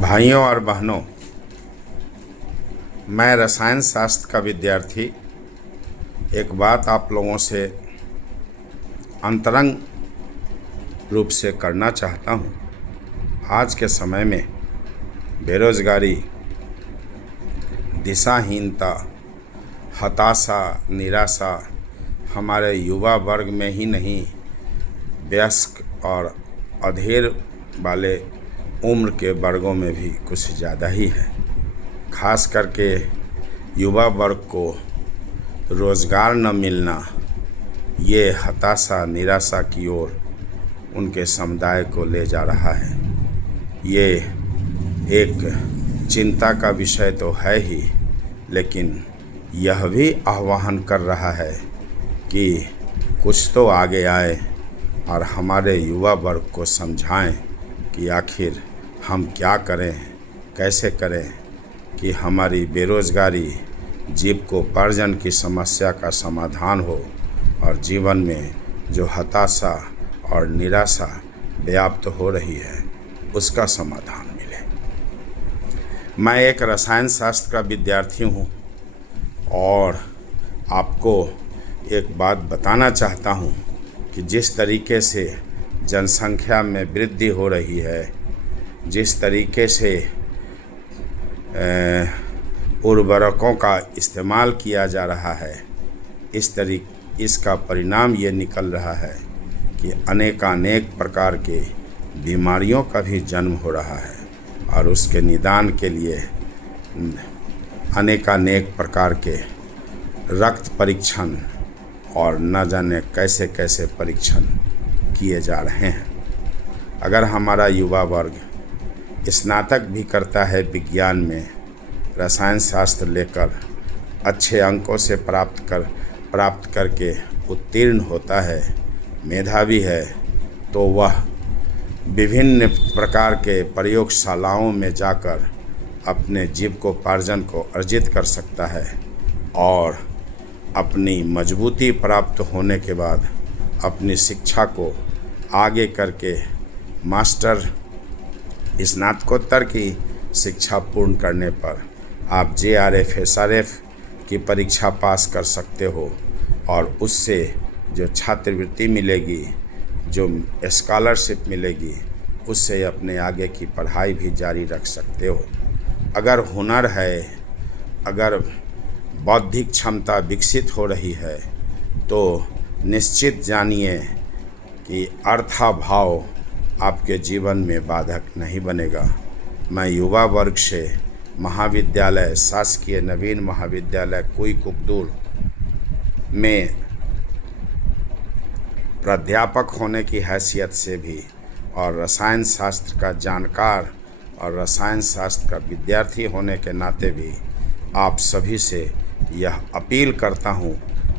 भाइयों और बहनों, मैं रसायन शास्त्र का विद्यार्थी एक बात आप लोगों से अंतरंग रूप से करना चाहता हूँ। आज के समय में बेरोजगारी, दिशाहीनता, हताशा, निराशा हमारे युवा वर्ग में ही नहीं, वयस्क और अधेड़ वाले उम्र के वर्गों में भी कुछ ज़्यादा ही है। खास करके युवा वर्ग को रोज़गार न मिलना, ये हताशा, निराशा की ओर उनके समुदाय को ले जा रहा है। ये एक चिंता का विषय तो है ही, लेकिन यह भी आह्वान कर रहा है कि कुछ तो आगे आए और हमारे युवा वर्ग को समझाएं कि आखिर हम क्या करें, कैसे करें कि हमारी बेरोज़गारी, जीविकोपार्जन की समस्या का समाधान हो और जीवन में जो हताशा और निराशा व्याप्त हो रही है उसका समाधान मिले। मैं एक रसायन शास्त्र का विद्यार्थी हूँ और आपको एक बात बताना चाहता हूँ कि जिस तरीके से जनसंख्या में वृद्धि हो रही है, जिस तरीके से उर्वरकों का इस्तेमाल किया जा रहा है, इसका परिणाम ये निकल रहा है कि अनेकानेक प्रकार के बीमारियों का भी जन्म हो रहा है और उसके निदान के लिए अनेकानेक प्रकार के रक्त परीक्षण और न जाने कैसे कैसे परीक्षण किए जा रहे हैं। अगर हमारा युवा वर्ग स्नातक भी करता है विज्ञान में, रसायन शास्त्र लेकर अच्छे अंकों से प्राप्त करके उत्तीर्ण होता है, मेधावी है, तो वह विभिन्न प्रकार के प्रयोगशालाओं में जाकर अपने जीविकोपार्जन को अर्जित कर सकता है और अपनी मजबूती प्राप्त होने के बाद अपनी शिक्षा को आगे करके मास्टर, स्नातकोत्तर की शिक्षा पूर्ण करने पर आप JRF, SRF की परीक्षा पास कर सकते हो और उससे जो छात्रवृत्ति मिलेगी, जो स्कॉलरशिप मिलेगी, उससे अपने आगे की पढ़ाई भी जारी रख सकते हो। अगर हुनर है, अगर बौद्धिक क्षमता विकसित हो रही है, तो निश्चित जानिए कि अर्थाभाव आपके जीवन में बाधक नहीं बनेगा। मैं युवा वर्ग से महाविद्यालय, शासकीय नवीन महाविद्यालय कुई कुकदूर में प्राध्यापक होने की हैसियत से भी और रसायन शास्त्र का जानकार और रसायन शास्त्र का विद्यार्थी होने के नाते भी आप सभी से यह अपील करता हूँ,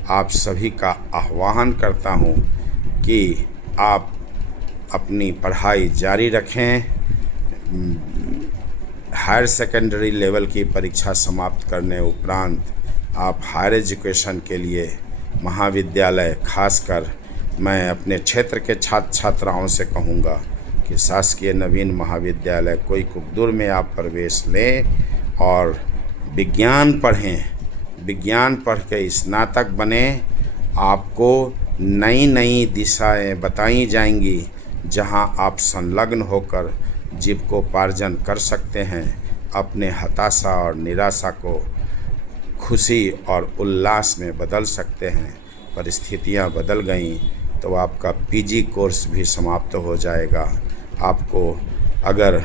आप सभी का आह्वान करता हूँ कि आप अपनी पढ़ाई जारी रखें। हायर सेकेंडरी लेवल की परीक्षा समाप्त करने उपरांत आप हायर एजुकेशन के लिए महाविद्यालय, खासकर मैं अपने क्षेत्र के छात्र छात्राओं से कहूँगा कि शासकीय नवीन महाविद्यालय कुई कुकदूर में आप प्रवेश लें और विज्ञान पढ़ें। विज्ञान पढ़ के स्नातक बने। आपको नई नई दिशाएं बताई जाएंगी जहां आप संलग्न होकर जीविकोपार्जन कर सकते हैं, अपने हताशा और निराशा को खुशी और उल्लास में बदल सकते हैं। परिस्थितियां बदल गईं तो आपका PG कोर्स भी समाप्त हो जाएगा। आपको अगर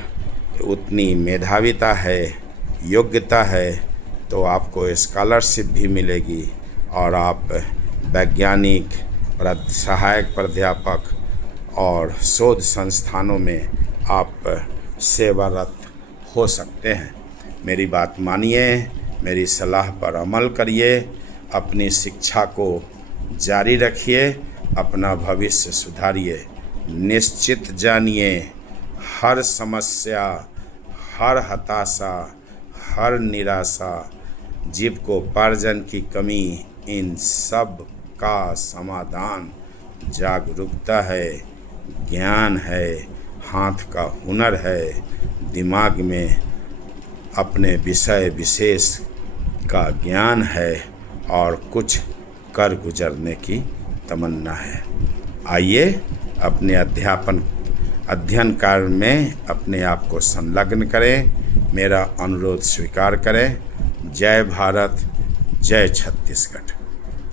उतनी मेधाविता है, योग्यता है, तो आपको स्कॉलरशिप भी मिलेगी और आप वैज्ञानिक, सहायक प्राध्यापक और शोध संस्थानों में आप सेवारत हो सकते हैं। मेरी बात मानिए, मेरी सलाह पर अमल करिए, अपनी शिक्षा को जारी रखिए, अपना भविष्य सुधारिए। निश्चित जानिए, हर समस्या, हर हताशा, हर निराशा, जीविकोपार्जन की कमी, इन सब का समाधान जागरूकता है, ज्ञान है, हाथ का हुनर है, दिमाग में अपने विषय विशेष का ज्ञान है और कुछ कर गुजरने की तमन्ना है। आइए अपने अध्ययन कार्य में अपने आप को संलग्न करें। मेरा अनुरोध स्वीकार करें। जय भारत, जय छत्तीसगढ़।